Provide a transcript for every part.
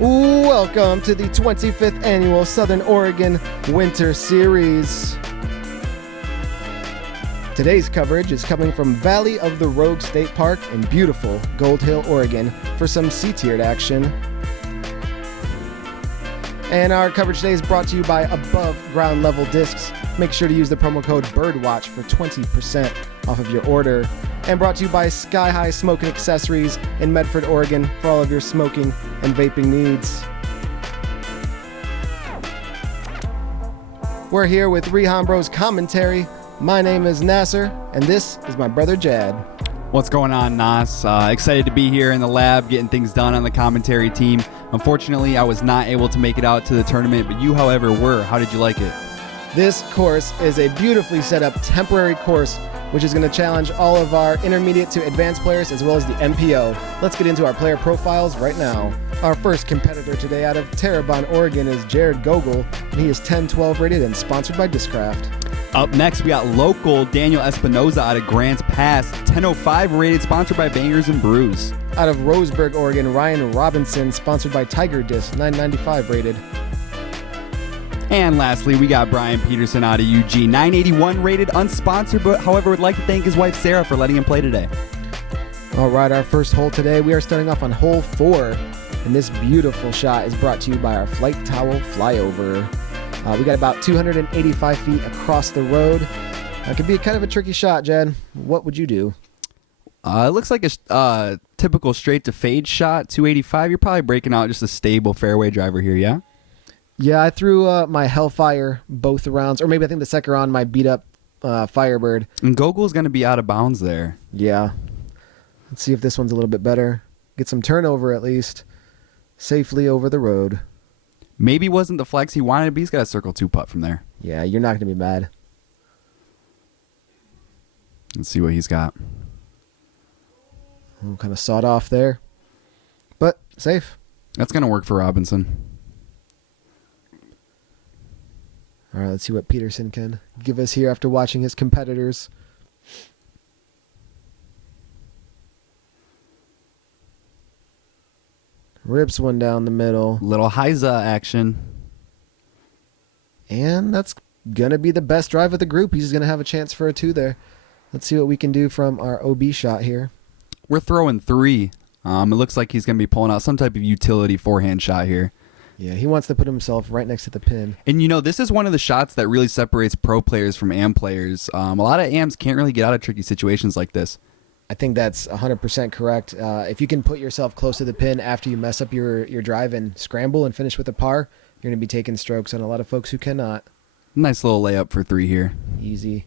Welcome to the 25th Annual Southern Oregon Winter Series. Today's coverage is coming from Valley of the Rogue State Park in beautiful Gold Hill, Oregon for some C-tiered action. And our coverage today is brought to you by Above Ground Level Discs. Make sure to use the promo code BIRDWATCH for 20% off of your order. And brought to you by Sky High Smoking Accessories in Medford, Oregon for all of your smoking and vaping needs. We're here with Rehan Bros Commentary. My name is Nasser, and this is my brother Jad. What's going on, Nas? Excited to be here in the lab, getting things done on the commentary team. Unfortunately, I was not able to make it out to the tournament, but you, however, were. How did you like it? This course is a beautifully set up temporary course, which is going to challenge all of our intermediate to advanced players as well as the MPO. Let's get into our player profiles right now. Our first competitor today out of Terrebonne, Oregon is Jared Gogal, and he is 10-12 rated and sponsored by Discraft. Up next, we got local Daniel Espinoza out of Grants Pass, 1005 rated, sponsored by Bangers and Brews. Out of Roseburg, Oregon, Ryan Robinson, sponsored by Tiger Discs, 995 rated. And lastly, we got Brian Peterson out of UG, 981 rated, unsponsored, but however, would like to thank his wife Sarah for letting him play today. All right, our first hole today, we are starting off on hole 4, and this beautiful shot is brought to you by our FlighTowel flyover. We got about 285 feet across the road. It could be kind of a tricky shot, Jed. What would you do? It looks like a typical straight to fade shot, 285. You're probably breaking out just a stable fairway driver here, yeah? Yeah, I threw my Hellfire both rounds, or maybe I think the second round my BDub Firebird. And Gogal's going to be out of bounds there. Yeah. Let's see if this one's a little bit better. Get some turnover at least. Safely over the road. Maybe wasn't the flex he wanted, but he's got a circle 2 putt from there. Yeah, you're not going to be mad. Let's see what he's got. Kind of sawed off there, but safe. That's going to work for Robinson. All right, let's see what Peterson can give us here after watching his competitors. Rips one down the middle. Little Heiza action. And that's going to be the best drive of the group. He's going to have a chance for a 2 there. Let's see what we can do from our OB shot here. We're throwing 3. It looks like he's going to be pulling out some type of utility forehand shot here. Yeah, he wants to put himself right next to the pin. And, you know, this is one of the shots that really separates pro players from AM players. A lot of AMs can't really get out of tricky situations like this. I think that's 100% correct. If you can put yourself close to the pin after you mess up your drive and scramble and finish with a par, you're going to be taking strokes on a lot of folks who cannot. Nice little layup for 3 here. Easy.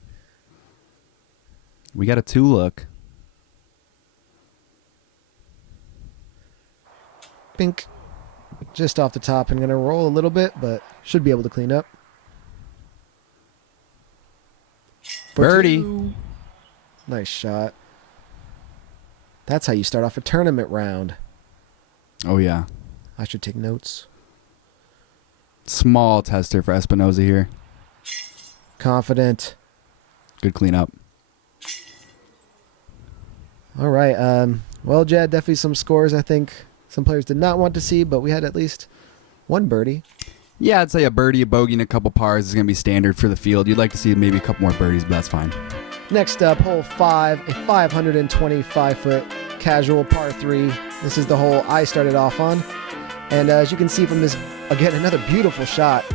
We got a 2 look. Pink. Just off the top and going to roll a little bit, but should be able to clean up. Birdie. 2. Nice shot. That's how you start off a tournament round. Oh, yeah. I should take notes. Small tester for Espinoza here. Confident. Good cleanup. All right. Well, Jad, definitely some scores I think some players did not want to see, but we had at least one birdie. Yeah, I'd say a birdie, a bogey, and a couple pars is going to be standard for the field. You'd like to see maybe a couple more birdies, but that's fine. Next up, hole 5, a 525-foot casual par 3. This is the hole I started off on. And as you can see from this, again, another beautiful shot.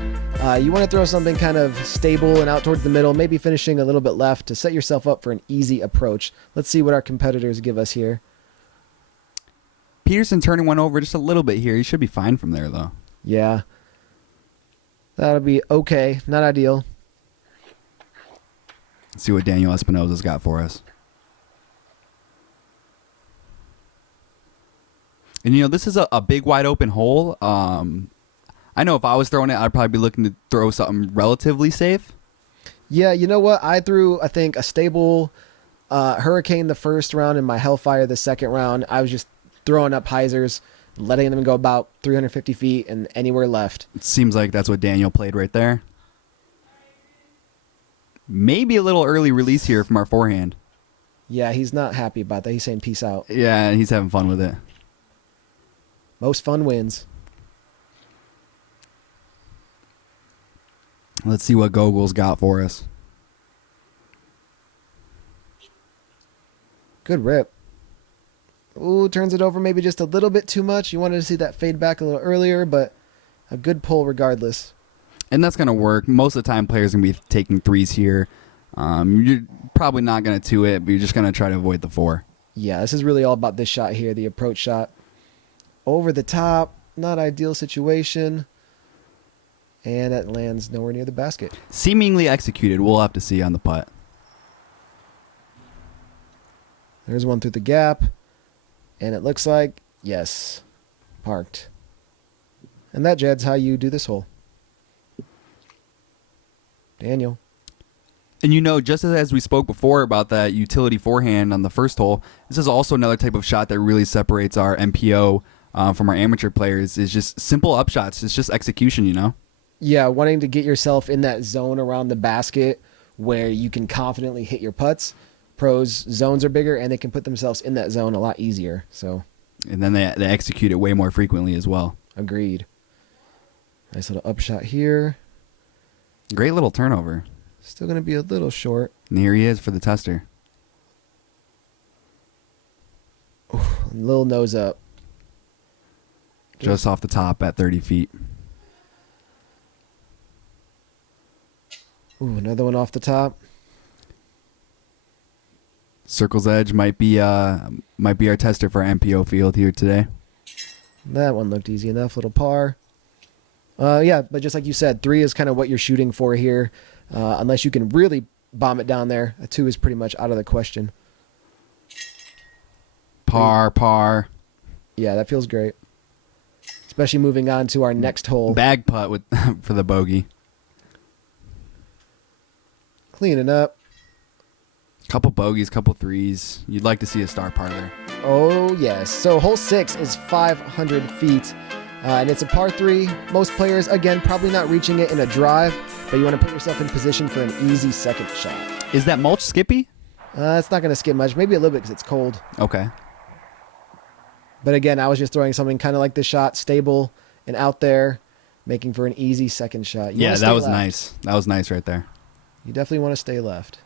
You want to throw something kind of stable and out towards the middle, maybe finishing a little bit left to set yourself up for an easy approach. Let's see what our competitors give us here. Peterson turning one over just a little bit here. He should be fine from there, though. Yeah. That'll be okay. Not ideal. Let's see what Daniel Espinoza's got for us. And, you know, this is a big, wide open hole. I know if I was throwing it, I'd probably be looking to throw something relatively safe. Yeah, you know what? I threw, I think, a stable Hurricane the first round and my Hellfire the second round. I was just throwing up hyzers, letting them go about 350 feet and anywhere left. It seems like that's what Daniel played right there. Maybe a little early release here from our forehand. Yeah, he's not happy about that. He's saying peace out. Yeah, he's having fun with it. Most fun wins. Let's see what Gogal's got for us. Good rip. Ooh, turns it over maybe just a little bit too much. You wanted to see that fade back a little earlier, but a good pull regardless. And that's going to work. Most of the time, players are going to be taking threes here. You're probably not going to two it, but you're just going to try to avoid the four. Yeah, this is really all about this shot here, the approach shot. Over the top, not ideal situation. And that lands nowhere near the basket. Seemingly executed. We'll have to see on the putt. There's one through the gap. And it looks like, yes, parked. And that, Jed's how you do this hole. Daniel. And you know, just as we spoke before about that utility forehand on the first hole, this is also another type of shot that really separates our MPO from our amateur players. Is just simple upshots. It's just execution, you know? Yeah, wanting to get yourself in that zone around the basket where you can confidently hit your putts. Pros' zones are bigger, and they can put themselves in that zone a lot easier. So, and then they execute it way more frequently as well. Agreed. Nice little upshot here. Great little turnover. Still going to be a little short. And here he is for the tester. Ooh, little nose up. Just off the top at 30 feet. Ooh, another one off the top. Circle's edge might be our tester for our MPO field here today. That one looked easy enough. Little par. Yeah, but just like you said, 3 is kind of what you're shooting for here. Unless you can really bomb it down there. A 2 is pretty much out of the question. Par. Yeah, that feels great. Especially moving on to our next hole. Bag putt with for the bogey. Cleaning up. Couple bogeys, couple threes. You'd like to see a star par there. Oh, yes. So hole 6 is 500 feet. And it's a par 3. Most players, again, probably not reaching it in a drive, but you want to put yourself in position for an easy second shot. Is that mulch skippy? It's not going to skip much. Maybe a little bit because it's cold. Okay. But again, I was just throwing something kind of like this shot, stable and out there, making for an easy second shot. Yeah, that was nice. That was nice right there. You definitely want to stay left.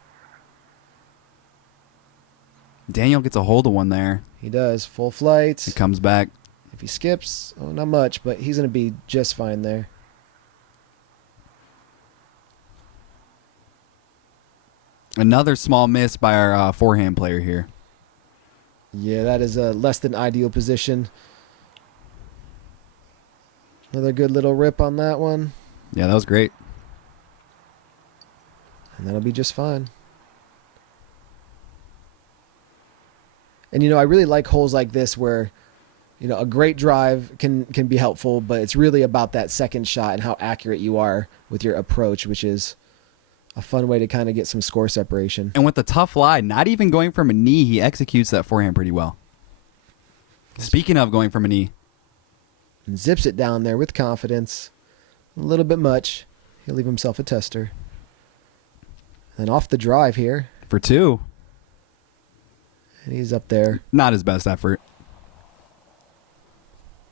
Daniel gets a hold of one there. He does. Full flight. He comes back. If he skips, oh, not much, but he's going to be just fine there. Another small miss by our forehand player here. Yeah, that is a less than ideal position. Another good little rip on that one. Yeah, that was great. And that'll be just fine. And, you know, I really like holes like this where, you know, a great drive can be helpful, but it's really about that second shot and how accurate you are with your approach, which is a fun way to kind of get some score separation. And with the tough lie, not even going from a knee, he executes that forehand pretty well. Speaking of going from a knee. And zips it down there with confidence. A little bit much. He'll leave himself a tester. And off the drive here. For 2. And he's up there. Not his best effort.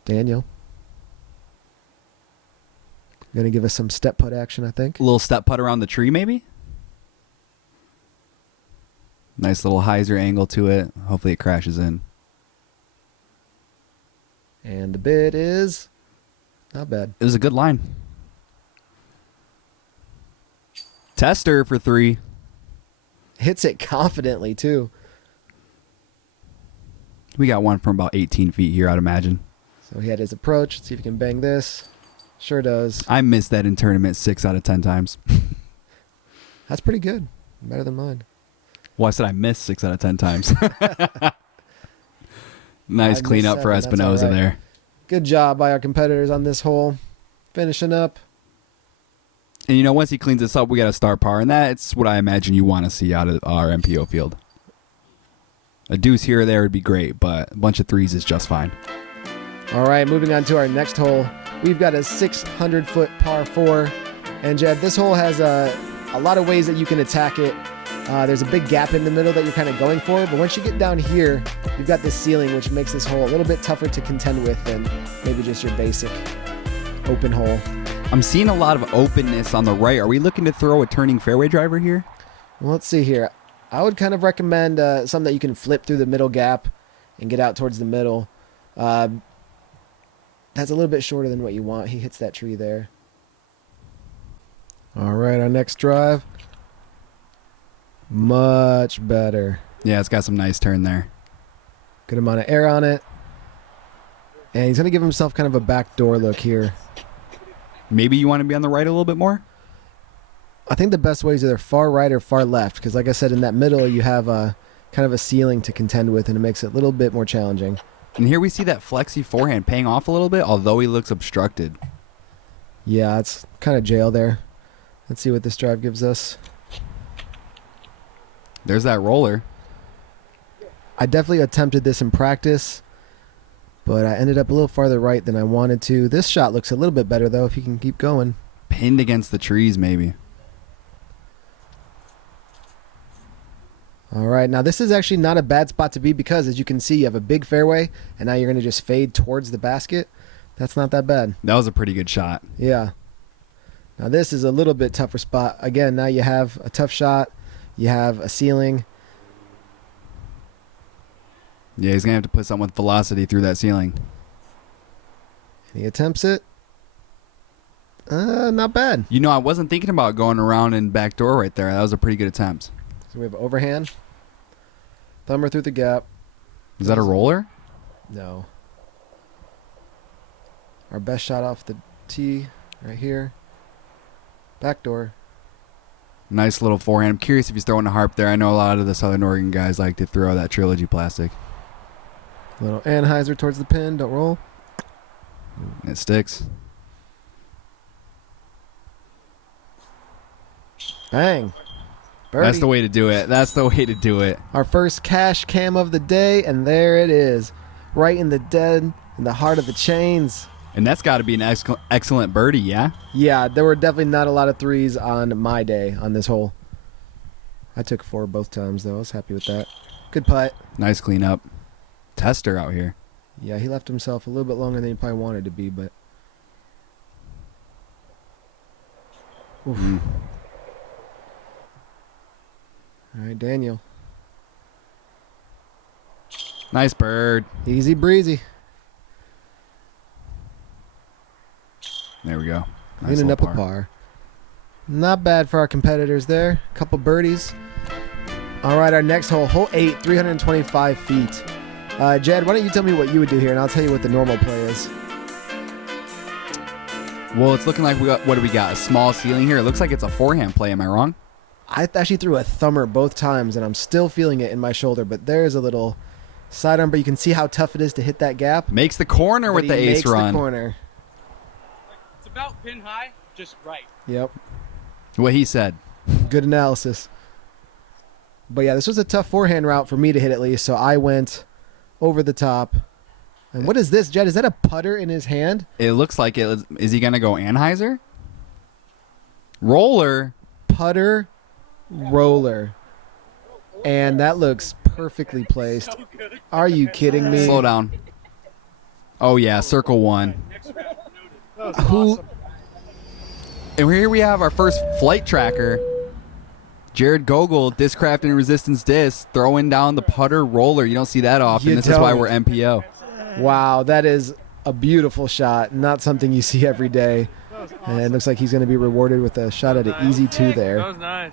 Daniel. Going to give us some step putt action, I think. A little step putt around the tree, maybe? Nice little hyzer angle to it. Hopefully it crashes in. And the bid is not bad. It was a good line. Tester for 3. Hits it confidently, too. We got one from about 18 feet here, I'd imagine. So he had his approach. Let's see if he can bang this. Sure does. I missed that in tournament 6 out of 10 times. That's pretty good. Better than mine. Well, I said I missed 6 out of 10 times. Nice I cleanup missed for 7. That's all Espinoza right. there. Good job by our competitors on this hole. Finishing up. And, you know, once he cleans this up, we got a star par. And that's what I imagine you want to see out of our MPO field. A deuce here or there would be great, but a bunch of threes is just fine. All right, moving on to our next hole. We've got a 600-foot par 4. And, Jed, this hole has a lot of ways that you can attack it. There's a big gap in the middle that you're kind of going for. But once you get down here, you've got this ceiling, which makes this hole a little bit tougher to contend with than maybe just your basic open hole. I'm seeing a lot of openness on the right. Are we looking to throw a turning fairway driver here? Well, let's see here. I would kind of recommend something that you can flip through the middle gap and get out towards the middle. That's a little bit shorter than what you want. He hits that tree there. All right, our next drive. Much better. Yeah, it's got some nice turn there. Good amount of air on it. And he's going to give himself kind of a backdoor look here. Maybe you want to be on the right a little bit more? I think the best way is either far right or far left, because like I said, in that middle you have a kind of a ceiling to contend with, and it makes it a little bit more challenging. And here we see that flexy forehand paying off a little bit, although he looks obstructed. Yeah, it's kind of jail there. Let's see what this drive gives us. There's that roller. I definitely attempted this in practice, but I ended up a little farther right than I wanted to. This shot looks a little bit better, though, if he can keep going. Pinned against the trees, maybe. All right, now this is actually not a bad spot to be because, as you can see, you have a big fairway, and now you're going to just fade towards the basket. That's not that bad. That was a pretty good shot. Yeah. Now this is a little bit tougher spot. Again, now you have a tough shot. You have a ceiling. Yeah, he's going to have to put something with velocity through that ceiling. And he attempts it. Not bad. You know, I wasn't thinking about going around and backdoor right there. That was a pretty good attempt. So we have overhand. Thumber through the gap. Is that a roller? No. Our best shot off the tee right here. Backdoor. Nice little forehand. I'm curious if he's throwing a harp there. I know a lot of the Southern Oregon guys like to throw that Trilogy plastic. Little Anheuser towards the pin. Don't roll. It sticks. Bang. Birdie. That's the way to do it. That's the way to do it. Our first cash cam of the day, and there it is. Right in the heart of the chains. And that's got to be an excellent birdie, yeah? Yeah, there were definitely not a lot of threes on my day on this hole. I took 4 both times, though. I was happy with that. Good putt. Nice cleanup. Tester out here. Yeah, he left himself a little bit longer than he probably wanted to be, but... Oof. All right, Daniel. Nice bird. Easy breezy. There we go. Nice Cleaning little up a par. Not bad for our competitors there. Couple birdies. All right, our next hole, hole 8, 325 feet. Jed, why don't you tell me what you would do here, and I'll tell you what the normal play is. Well, it's looking like we got, what do we got? A small ceiling here. It looks like it's a forehand play. Am I wrong? I actually threw a thumber both times, and I'm still feeling it in my shoulder, but there's a little sidearm, but you can see how tough it is to hit that gap. Makes the corner with the ace run. Makes the corner. It's about pin high, just right. Yep. What he said. Good analysis. But yeah, this was a tough forehand route for me to hit at least, so I went over the top. And what is this, Jed? Is that a putter in his hand? It looks like it. Is he going to go Anheuser? Roller. Putter, roller. And that looks perfectly placed. Are you kidding me? Slow down. Oh, yeah. Circle one. Who? And here we have our first flight tracker. Jared Gogal, Discraft and Resistance Disc, throwing down the putter roller. You don't see that often. You This is why don't. we're MPO. Wow, that is a beautiful shot. Not something you see every day. And it looks like he's going to be rewarded with a shot at an easy 2 there. That was nice.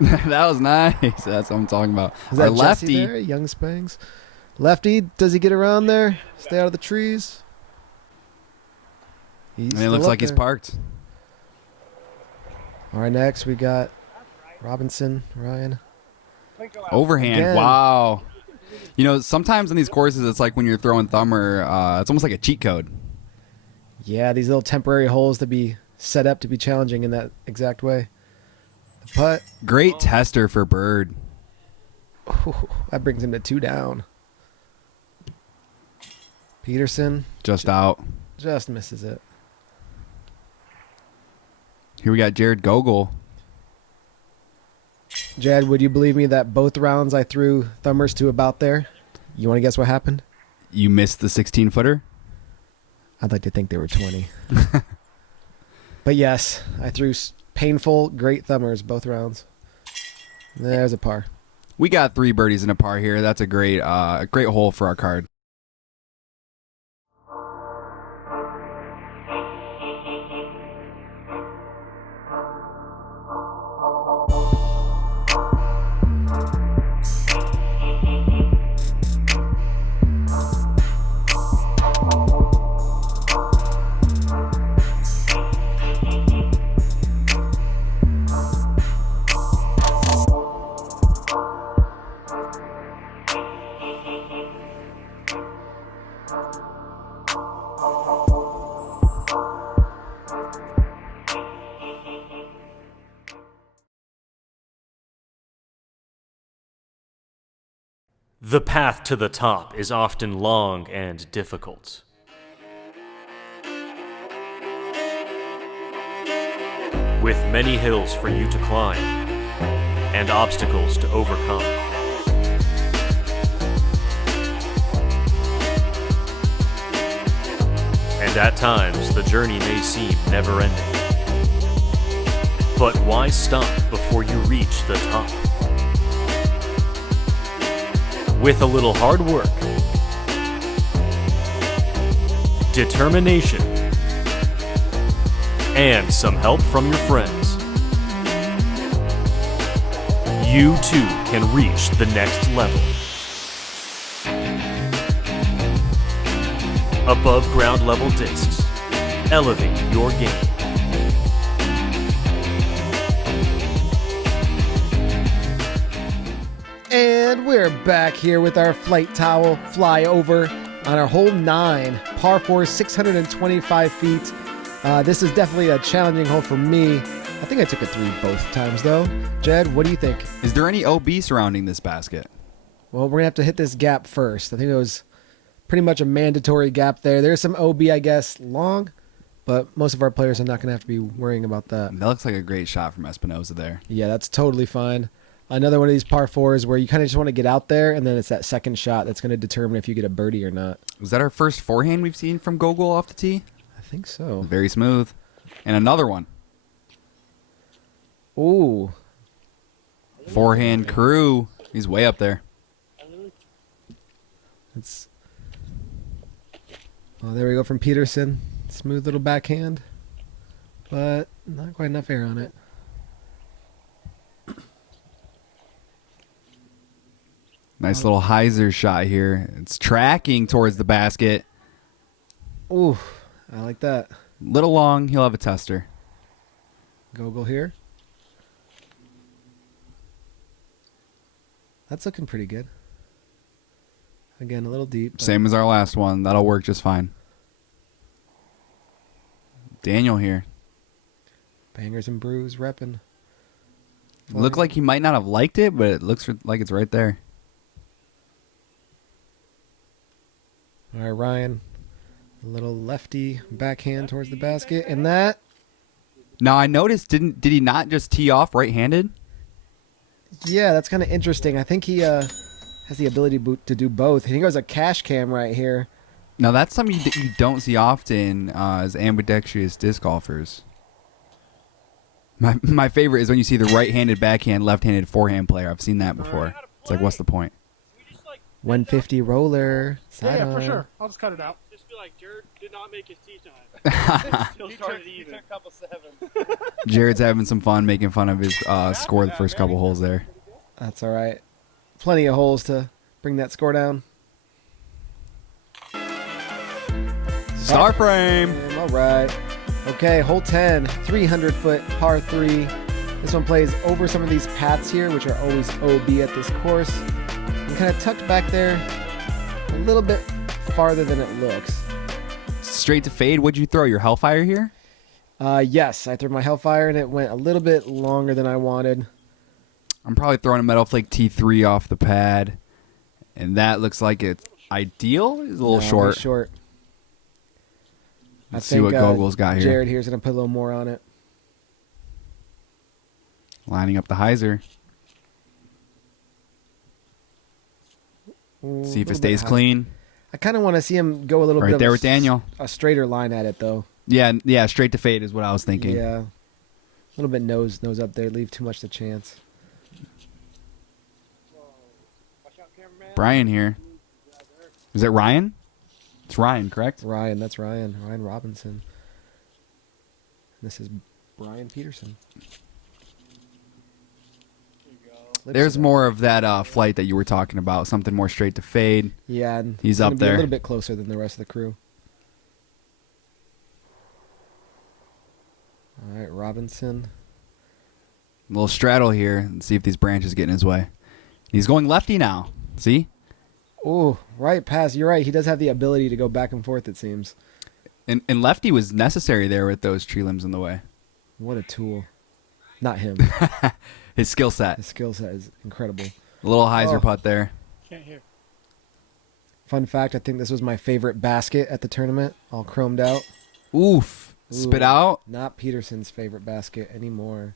That was nice. That's what I'm talking about. Is Our that lefty. Jesse there? Young Spangs. Lefty, does he get around there? Stay out of the trees? He's And it still looks up like he's there. parked. All right, next we got Robinson, Ryan. Overhand. Again. Wow. You know, sometimes in these courses, it's like when you're throwing thumber, it's almost like a cheat code. Yeah, these little temporary holes to be set up to be challenging in that exact way. The putt. Great tester for Bird. Ooh, that brings him to 2 down. Peterson Just out. just misses it. Here we got Jared Gogal. Jed, would you believe me that both rounds I threw thumbers to about there? You want to guess what happened? You missed the 16-footer? I'd like to think they were 20. But yes, I threw painful, great thumbers both rounds. There's a par. We got 3 birdies and a par here. That's a great hole for our card. The path to the top is often long and difficult. With many hills for you to climb and obstacles to overcome. And at times, the journey may seem never-ending. But why stop before you reach the top? With a little hard work, determination, and some help from your friends, you too can reach the next level. Above ground level discs, elevate your game. And we're back here with our FlighTowel flyover on our hole 9, par 4, 625 feet. This is definitely a challenging hole for me. I think I took a 3 both times though. Jed, what do you think? Is there any OB surrounding this basket? Well, we're going to have to hit this gap first. I think it was pretty much a mandatory gap there. There's some OB, I guess, long, but most of our players are not going to have to be worrying about that. That looks like a great shot from Espinoza there. Yeah, that's totally fine. Another one of these par 4s where you kind of just want to get out there, and then it's that second shot that's going to determine if you get a birdie or not. Was that our first forehand we've seen from Gogal off the tee? I think so. Very smooth. And another one. Ooh. Forehand crew. He's way up there. It's. Oh, there we go from Peterson. Smooth little backhand, but not quite enough air on it. Nice little hyzer shot here. It's tracking towards the basket. Ooh, I like that. Little long. He'll have a tester. Gogal here. That's looking pretty good. Again, a little deep. Same as our last one. That'll work just fine. Daniel here. Bangers and brews repping. Looked like he might not have liked it, but it looks like it's right there. All right, Ryan. A little lefty backhand towards the basket, and that. Now I noticed, did he not just tee off right-handed? Yeah, that's kind of interesting. I think he has the ability to do both. He goes a cash cam right here. Now that's something you don't see often as ambidextrous disc golfers. My favorite is when you see the right-handed backhand, left-handed forehand player. I've seen that before. It's like, what's the point? 150 roller. Yeah, for sure. I'll just cut it out. Just be like, Jared did not make his tee time. Still started even. He took a couple sevens. Jared's having some fun making fun of his score the first couple holes there. That's all right. Plenty of holes to bring that score down. Star frame. All right. Okay, hole 10, 300-foot par 3. This one plays over some of these paths here, which are always OB at this course. And kind of tucked back there a little bit farther than it looks. Straight to fade. What'd you throw? Your Hellfire here? Yes, I threw my Hellfire, and it went a little bit longer than I wanted. I'm probably throwing a Metal Flake T3 off the pad. And that looks like it's ideal. It's a little short. Short. Let's see what Gogal's got here. Jared here's going to put a little more on it. Lining up the hyzer. Ooh, See if it stays clean. I kind of want to see him go a little bit Right of there with Daniel. a straighter line at it, though. Yeah, straight to fade is what I was thinking. Yeah. A little bit nose up there. Leave too much to chance. Brian here. Is it Ryan? It's Ryan, correct? Ryan, that's Ryan. Ryan Robinson. This is Brian Peterson. There's more of that flight that you were talking about. Something more straight to fade. Yeah, and He's it's gonna up be there. a little bit closer than the rest of the crew. All right, Robinson. A little straddle here and see if these branches get in his way. He's going lefty now. See? Oh, right pass. You're right. He does have the ability to go back and forth, it seems. And lefty was necessary there with those tree limbs in the way. What a tool. Not him. His skill set. His skill set is incredible. A little hyzer Oh. putt there. Can't hear. Fun fact, I think this was my favorite basket at the tournament. All chromed out. Oof. Spit Ooh, out. Not Peterson's favorite basket anymore.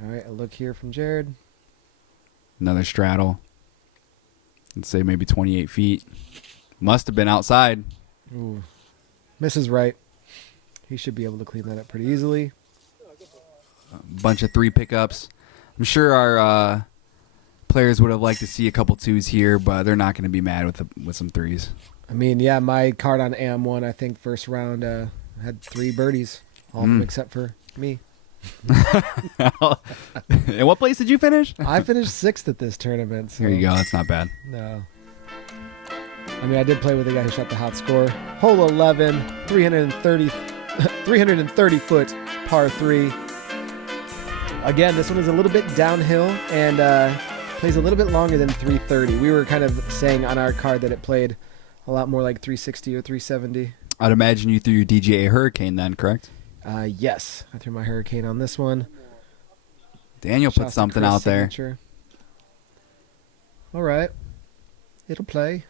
All right, a look here from Jared. Another straddle. Let's say maybe 28 feet. Must have been outside. Ooh. Misses right. He should be able to clean that up pretty easily. Bunch of 3 pickups. I'm sure our players would have liked to see a couple 2s here, but they're not going to be mad with some 3s. I mean, yeah, my card on AM1, I think first round had 3 birdies. All of them except for me. And what place did you finish? I finished 6th at this tournament. So Here you go. That's not bad. No. I mean, I did play with a guy who shot the hot score. Hole 11, 330 foot par 3. Again, this one is a little bit downhill and plays a little bit longer than 330. We were kind of saying on our card that it played a lot more like 360 or 370. I'd imagine you threw your DJA Hurricane then, correct? Yes, I threw my Hurricane on this one. Daniel Shouts put to something Chris' out there. signature. All right. It'll play.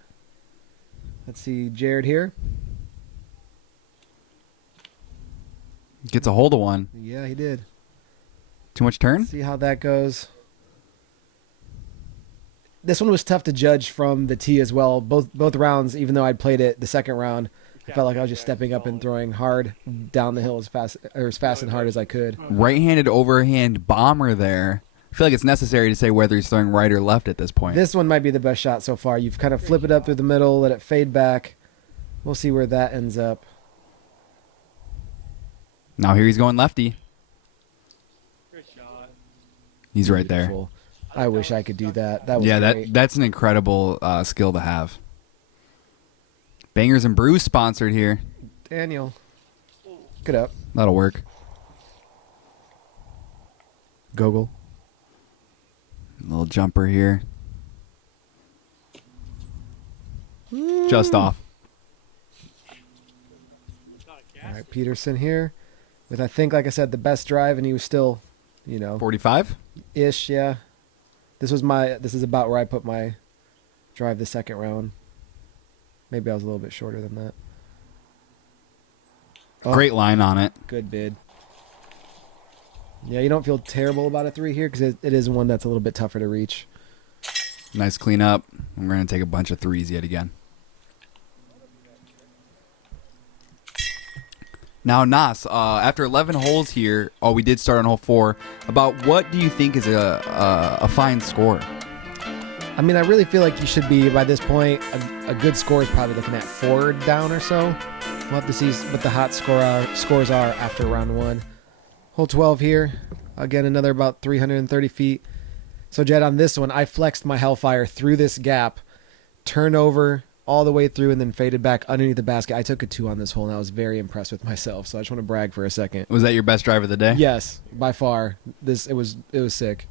Let's see Jared here. Gets a hold of one. Yeah, he did. Too much turn? See how that goes. This one was tough to judge from the tee as well. Both rounds, even though I'd played it the second round, I felt like I was just stepping up and throwing hard down the hill as fast and hard as I could. Right-handed overhand bomber there. I feel like it's necessary to say whether he's throwing right or left at this point. This one might be the best shot so far. You've kind of flip it up through the middle, let it fade back. We'll see where that ends up. Now here he's going lefty. Good shot. He's right there. Beautiful. I wish I could do that. That was Yeah, great. that's an incredible skill to have. Bangers and Brews sponsored here. Daniel. Get up. That'll work. Gogal. Little jumper here. Just off. All right, Peterson here with, I think, like I said, the best drive, and he was still, 45? ish, yeah. This is about where I put my drive the second round. Maybe I was a little bit shorter than that. Oh, Great line on it. good bid. Yeah, you don't feel terrible about a 3 here because it is one that's a little bit tougher to reach. Nice clean up. We're going to take a bunch of 3s yet again. Now, Nas, after 11 holes here, we did start on hole 4. About what do you think is a fine score? I mean, I really feel like you should be, by this point, a good score is probably looking at 4 down or so. We'll have to see what the hot scores are after round 1. Hole 12 here. Again, another about 330 feet. So, Jed, on this one, I flexed my Hellfire through this gap, turned over all the way through, and then faded back underneath the basket. I took a 2 on this hole, and I was very impressed with myself. So I just want to brag for a second. Was that your best drive of the day? Yes, by far. It was sick.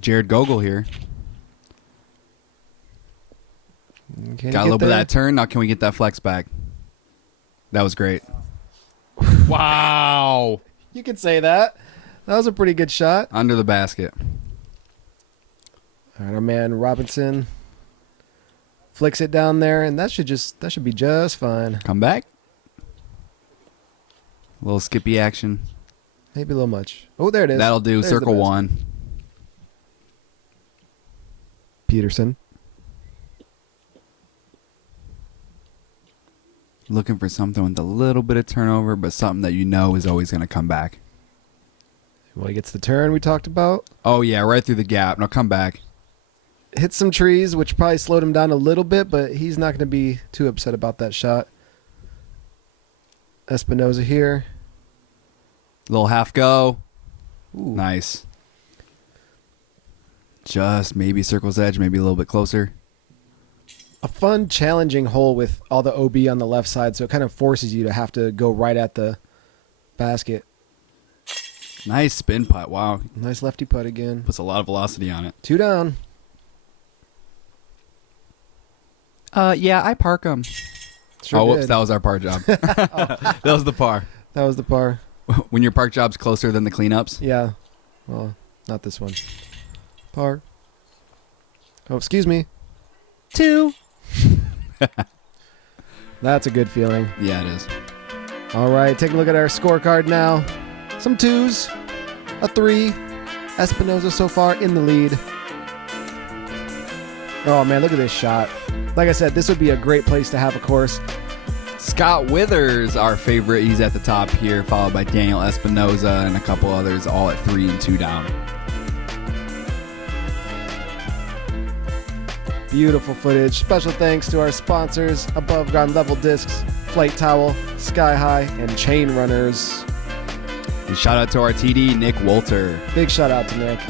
Jared Gogal here. Can Got a little bit of that turn. Now can we get that flex back? That was great. Wow. You could say that. That was a pretty good shot. Under the basket. All right, our man Robinson flicks it down there, and that should be just fine. Come back. A little skippy action. Maybe a little much. Oh, there it is. That'll do. There's the Circle best. 1. Peterson. Looking for something with a little bit of turnover, but something that you know is always going to come back. Well, he gets the turn we talked about. Oh, yeah, right through the gap. Now come back. Hit some trees, which probably slowed him down a little bit, but he's not going to be too upset about that shot. Espinoza here. Little half go. Ooh. Nice. Just maybe circle's edge, maybe a little bit closer. A fun, challenging hole with all the OB on the left side, so it kind of forces you to have to go right at the basket. Nice spin putt. Wow. Nice lefty putt again. Puts a lot of velocity on it. 2 down. Yeah, I park them. Sure Whoops, did. that was our par job. That was the par. That was the par. When your park job's closer than the cleanups. Yeah. Well, not this one. Par. Oh, excuse me. 2. That's a good feeling. Yeah, it is. All right, take a look at our scorecard now. Some 2s, a 3. Espinoza so far in the lead. Oh, man, look at this shot. Like I said, this would be a great place to have a course. Scott Withers, our favorite. He's at the top here, followed by Daniel Espinoza and a couple others, all at 3 and 2 down. Beautiful footage. Special thanks to our sponsors, Above Ground Level Discs, FlighTowel, Sky High, and Chain Runners. And shout out to our TD, Nick Wolter. Big shout out to Nick.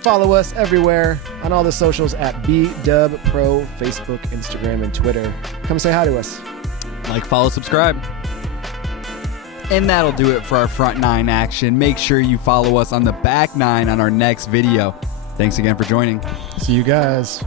Follow us everywhere on all the socials at BDub Pro, Facebook, Instagram, and Twitter. Come say hi to us. Like, follow, subscribe. And that'll do it for our front 9 action. Make sure you follow us on the back 9 on our next video. Thanks again for joining. See you guys.